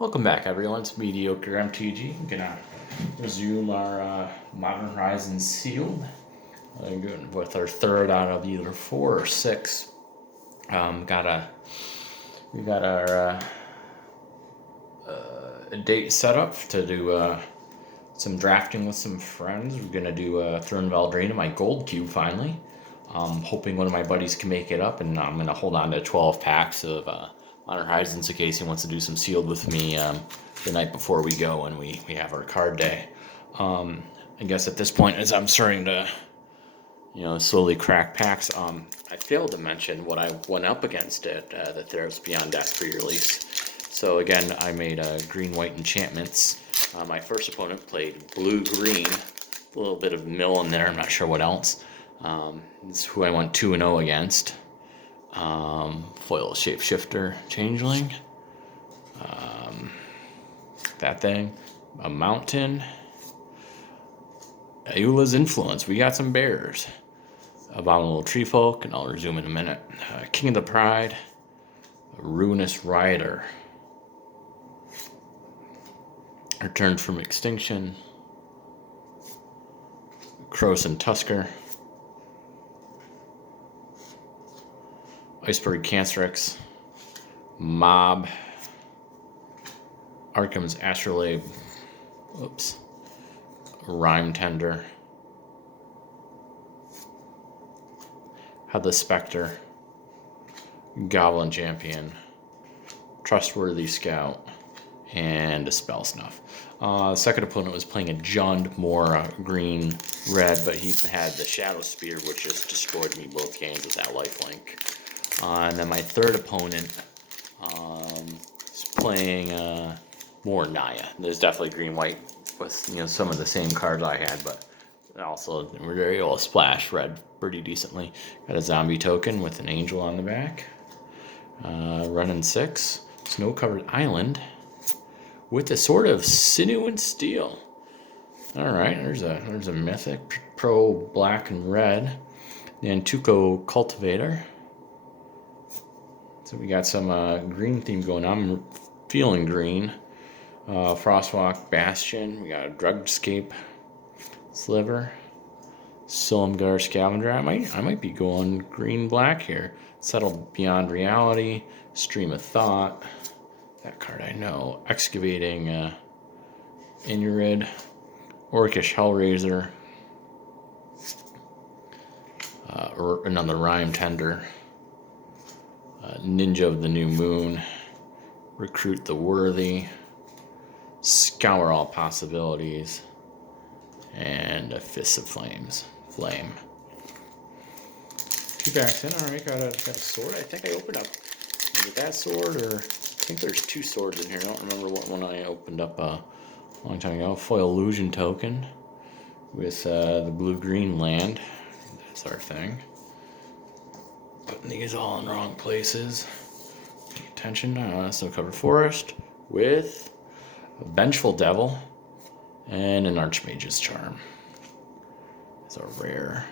Welcome back, everyone. It's Mediocre MTG. I'm gonna resume our Modern Horizons sealed. Going with our third out of either 4 or 6. We got our date set up to do some drafting with some friends. We're gonna do Throne Valdrina, my gold cube finally. Hoping one of my buddies can make it up, and I'm gonna hold on to 12 packs of Modern Horizons in case he wants to do some sealed with me the night before we go and we have our card day. I guess at this point, as I'm starting to slowly crack packs, I failed to mention what I went up against at the Theros Beyond Death pre-release. So again, I made green-white enchantments. My first opponent played blue-green, a little bit of mill in there, I'm not sure what else. This is who I went 2-0 against. Foil Shapeshifter Changeling. That thing. A Mountain. Ayula's Influence. We got some bears. Abominable Tree Folk, and I'll resume in a minute. King of the Pride. Ruinous Rider. Returned from Extinction. Croson Tusker. Iceberg Cancerix, Mob, Arkham's Astrolabe, Rhyme Tender, Headless Spectre, Goblin Champion, Trustworthy Scout, and a Spell Snuff. The second opponent was playing a Jund, more green-red, but he had the Shadow Spear, which just destroyed me both games with that lifelink. And then my third opponent is playing more Naya. There's definitely green-white with some of the same cards I had, but also we're able to splash red pretty decently. Got a zombie token with an angel on the back. Running 6, snow-covered island with a sort of sinew and steel. All right, there's a mythic pro black and red. The Antuco Cultivator. So we got some green theme going on. I'm feeling green. Frostwalk Bastion. We got a Drugscape Sliver. Silumgar Scavenger. I might be going green-black here. Settle Beyond Reality. Stream of Thought. That card I know. Excavating Inurid. Orcish Hellraiser. Or another Rhyme Tender. Ninja of the New Moon, Recruit the Worthy, Scour All Possibilities, and a Fist of Flame. 2 packs in, alright, got a sword. I think I opened up, was it that sword, or I think there's 2 swords in here. I don't remember what one I opened up a long time ago. Foil Illusion Token with the blue-green land. That's our thing. Putting these all in wrong places. Pay attention. Snow-covered forest with a Vengeful Devil and an Archmage's Charm. It's a rare.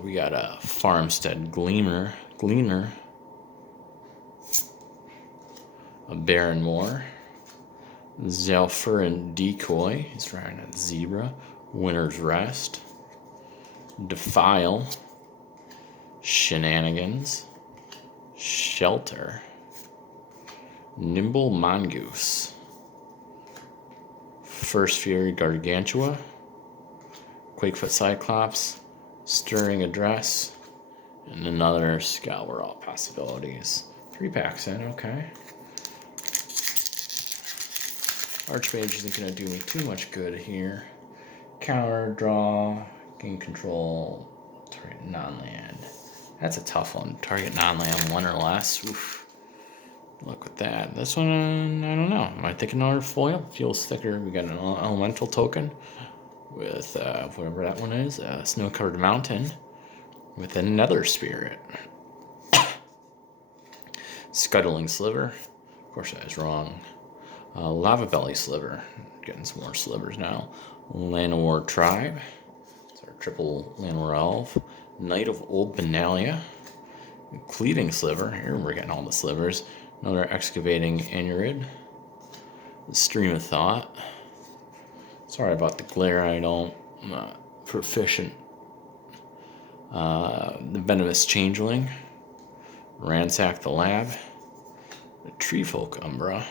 We got a Farmstead Gleaner, a Baron Moor, Zephyrin Decoy. He's riding a Zebra. Winter's Rest, Defile. Shenanigans, Shelter, Nimble Mongoose, First Fury Gargantua, Quakefoot Cyclops, Stirring Address, and another Scour All Possibilities. 3 packs in, okay. Archmage isn't going to do me too much good here. Counter, draw, gain control, target non-land. That's a tough one. Target non-land 1 or less. Oof. Look with that. This one, I don't know. Am I thinking another foil? Feels thicker. We got an elemental token with whatever that one is. A snow-covered mountain with another spirit. Scuttling Sliver. Of course, I was wrong. Lava Belly Sliver. Getting some more slivers now. Llanowar Tribe. It's our triple Llanowar Elf. Knight of Old Benalia, Cleaving Sliver. Here we're getting all the slivers. Another Excavating Anurid. Stream of Thought. Sorry about the glare, I'm not proficient. The Venomous Changeling. Ransack the Lab. The Treefolk Umbra.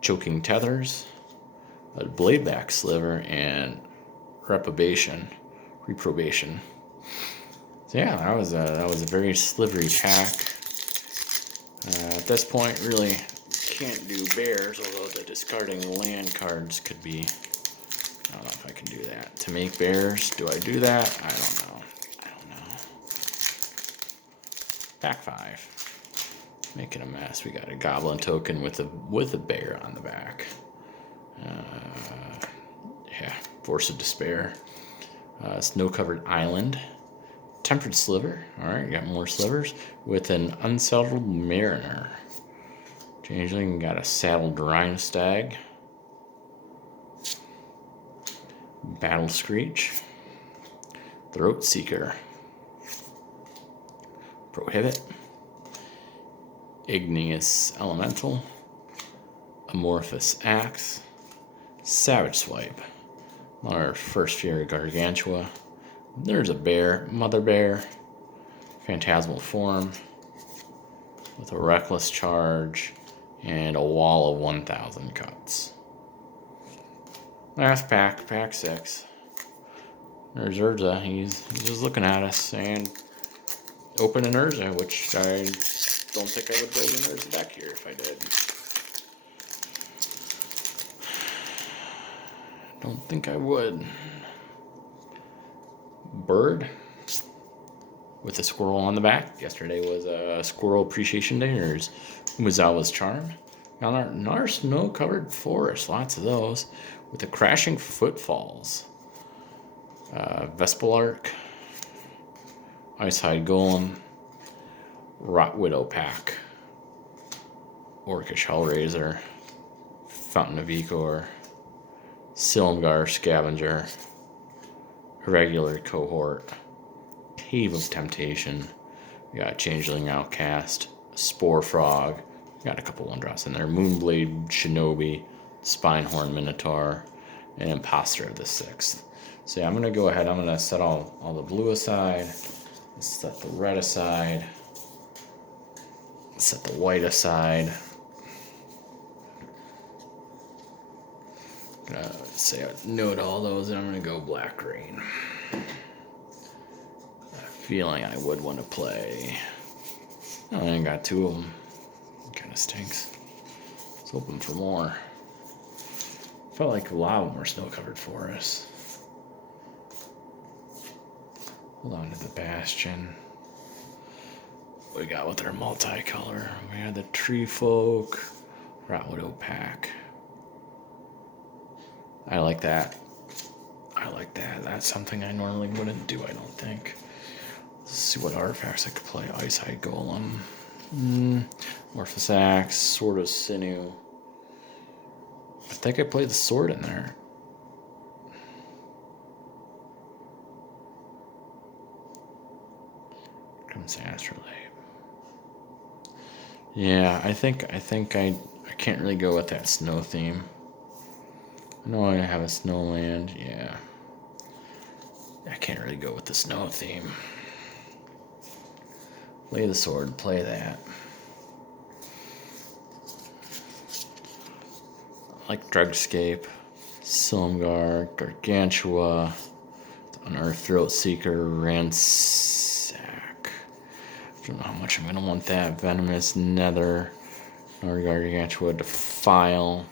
Choking Tethers. A Bladeback Sliver, and Reprobation. So yeah, that was a very slivery pack. At this point, really can't do bears, although the discarding land cards could be. I don't know if I can do that. To make bears, do I do that? I don't know. Pack 5. Making a mess. We got a goblin token with a bear on the back. Yeah, Force of Despair. Snow-covered island. Tempered Sliver. Alright, you got more slivers. With an Unsettled Mariner. Changeling, got a Saddled Rhinestag. Battle Screech. Throat Seeker. Prohibit. Igneous Elemental. Amorphous Axe. Savage Swipe. Our First Fury Gargantua. There's a bear, Mother Bear. Phantasmal Form. With a Reckless Charge. And a Wall of 1,000 cuts. Last pack, pack 6. There's Urza. He's just looking at us and open an Urza, which I don't think I would build an Urza deck here if I did. Don't think I would. Bird with a squirrel on the back. Yesterday was a Squirrel Appreciation Day. There's Umezawa's Charm. Another snow-covered forest. Lots of those. With the Crashing Footfalls. Vespalark. Icehide Golem. Rot Widow Pack. Orcish Hellraiser. Fountain of Icor. Silumgar Scavenger. Irregular Cohort. Cave of Temptation. We got Changeling Outcast. Spore Frog. We got a couple one-drops in there. Moonblade Shinobi. Spinehorn Minotaur. And Imposter of the 6th. So yeah, I'm going to go ahead. I'm going to set all the blue aside. Set the red aside. Set the white aside. Say no to all those, and I'm going to go black-green. Feeling I would want to play. Oh, I only got 2 of them. Kind of stinks. I was hoping for more. Felt like a lot of them were snow-covered forests. Hold on to the Bastion. What we got with our multicolor? We had the Tree Folk. Rot Widow Pack. I like that. That's something I normally wouldn't do, I don't think. Let's see what artifacts I could play. Icehide Golem. Amorphous Axe. Sword of Sinew. I think I played the sword in there. Comes Astrolabe. Yeah, I think I can't really go with that snow theme. I know I have a snowland, yeah. I can't really go with the snow theme. Play the sword, play that. I like Drugscape, Silumgar, Gargantua, Unearthed Throat Seeker, Ransack. I don't know how much I'm going to want that. Venomous, Nether, Gargantua, Defile.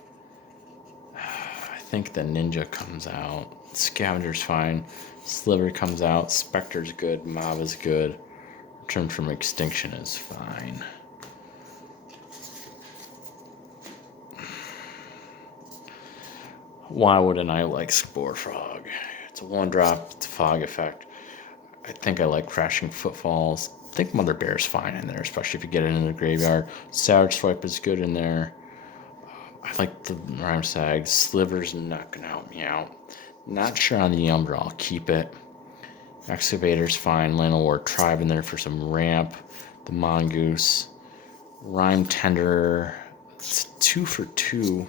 I think the Ninja comes out. Scavenger's fine. Sliver comes out. Spectre's good. Mob is good. Return from Extinction is fine. Why wouldn't I like Spore Frog? It's a 1-drop. It's a fog effect. I think I like Crashing Footfalls. I think Mother Bear's fine in there, especially if you get it in the graveyard. Savage Swipe is good in there. I like the Rhyme Sag. Sliver's not going to help me out. Not sure on the Umbra. I'll keep it. Excavator's fine. Land of War Tribe in there for some ramp. The Mongoose. Rhyme Tender. It's 2 for 2.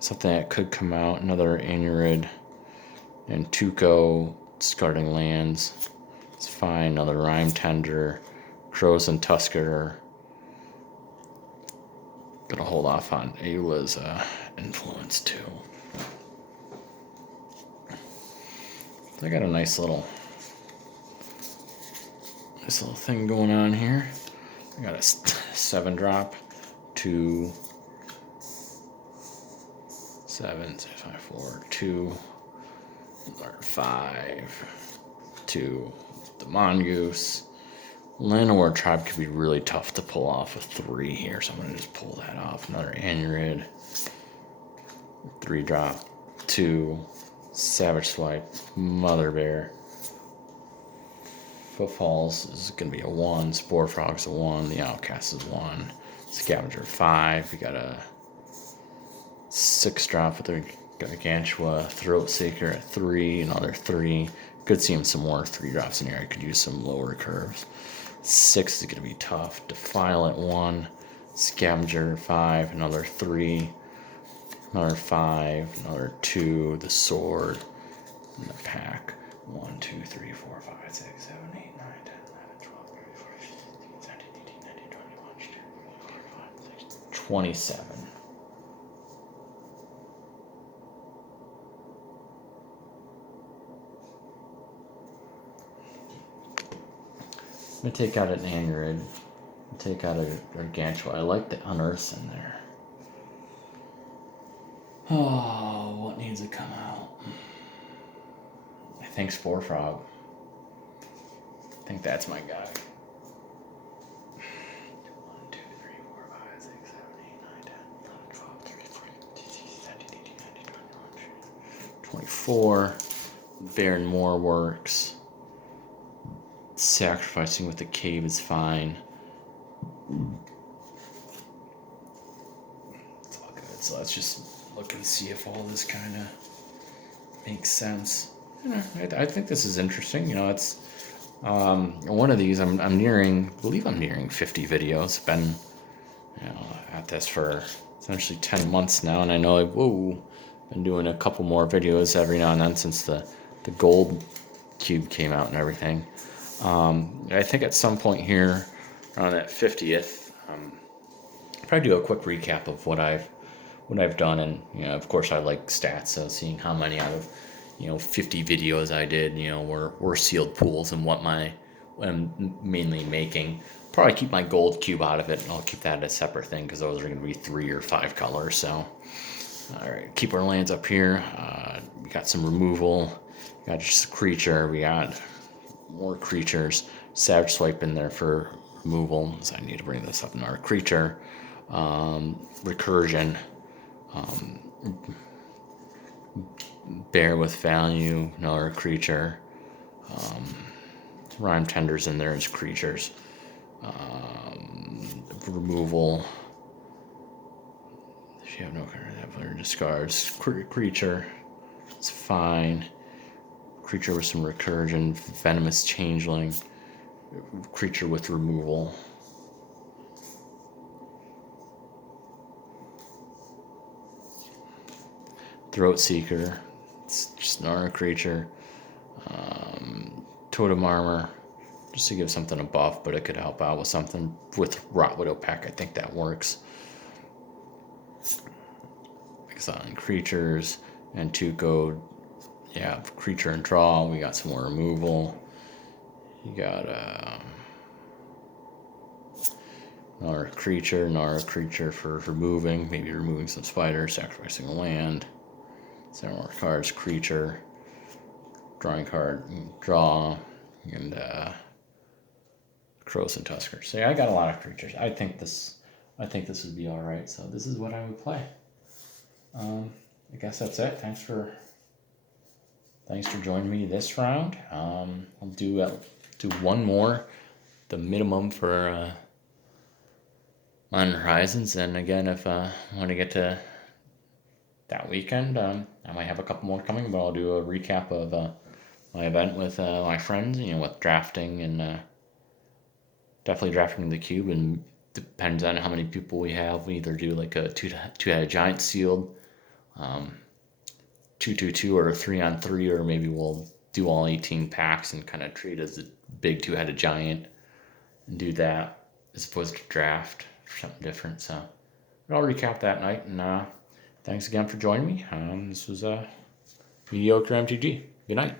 Something that could come out. Another Anurid. And Tuco, discarding lands. It's fine. Another Rhyme Tender. Crows and Tusker. Gonna hold off on Ayla's influence too. I got a nice little thing going on here. I got a 7-drop, 2, 7, 6, 5, 4, 2, 5, 2, the Mongoose. Llanowar Tribe could be really tough to pull off a 3 here, so I'm going to just pull that off. Another Anurid, 3-drop, 2, Savage Swipe, Mother Bear. Footfalls is going to be a 1, Spore Frog's a 1, the Outcast is 1, Scavenger 5. We got a 6-drop with a Gargantua, Throat Seeker at 3, another 3. Could see him some more 3-drops in here. I could use some lower curves. 6 is going to be tough. Defile at 1, Scavenger 5, another 3, another 5, another 2, the Sword, and the Pack. 1, 2, 3, 4, 5, 6, 7, 8, 9, 10, 11, 12, 13, 14, 15, 16, 17, 18, 19, 20, 21, 22, 23, 24, 25, 26, 27. I'm going to take out an Anurid. Take out a Gargantua. I like the Unearths in there. Oh, what needs to come out? I think Spore Frog. I think that's my guy. 1, 2, 3, 4, 5, 6, 7, 8, 9, 10, 11, 12, 13, 14, 15, 16, 17, 18, 19, 20, 24. Baron Moore works. Sacrificing with the Cave is fine. It's all good. So let's just look and see if all this kind of makes sense. I think this is interesting. It's one of these. I believe I'm nearing 50 videos. Been at this for essentially 10 months now, and I know I've been doing a couple more videos every now and then since the gold cube came out and everything. I think at some point here, around that 50th, I'll probably do a quick recap of what I've done, and of course I like stats, so seeing how many out of 50 videos I did, were sealed pools and what I'm mainly making. Probably keep my gold cube out of it, and I'll keep that a separate thing because those are going to be 3 or 5 colors. So, all right, keep our lands up here. We got some removal. We got just a creature. We got more creatures. Savage Swipe in there for removal, so I need to bring this up in our creature. Recursion. Bear with value, another creature. Rhyme Tenders in there as creatures. Removal. If you have no card, discards. Creature. It's fine. Creature with some recursion. Venomous Changeling. Creature with removal. Throat Seeker. It's just another creature. Totem Armor, just to give something a buff, but it could help out with something. With Rot Widow Pack, I think that works. Exiling creatures and 2 code. Yeah, creature and draw. We got some more removal. You got another creature for removing. Maybe removing some spiders, sacrificing a land. 7 more cards, creature, drawing card, draw, and Crows and Tuskers. So yeah, I got a lot of creatures. I think this would be all right. So this is what I would play. I guess that's it. Thanks for joining me this round. I'll do one more, the minimum for Modern Horizons, and again, if I want to get to that weekend, I might have a couple more coming, but I'll do a recap of my event with my friends, with drafting and definitely drafting the cube and depends on how many people we have. We either do like a two-headed giant sealed, 2-2-2, or a 3-on-3, or maybe we'll do all 18 packs and kind of treat it as a big two-headed giant and do that as opposed to draft or something different. So I'll recap that night, and thanks again for joining me. This was Mediocre MTG. Good night.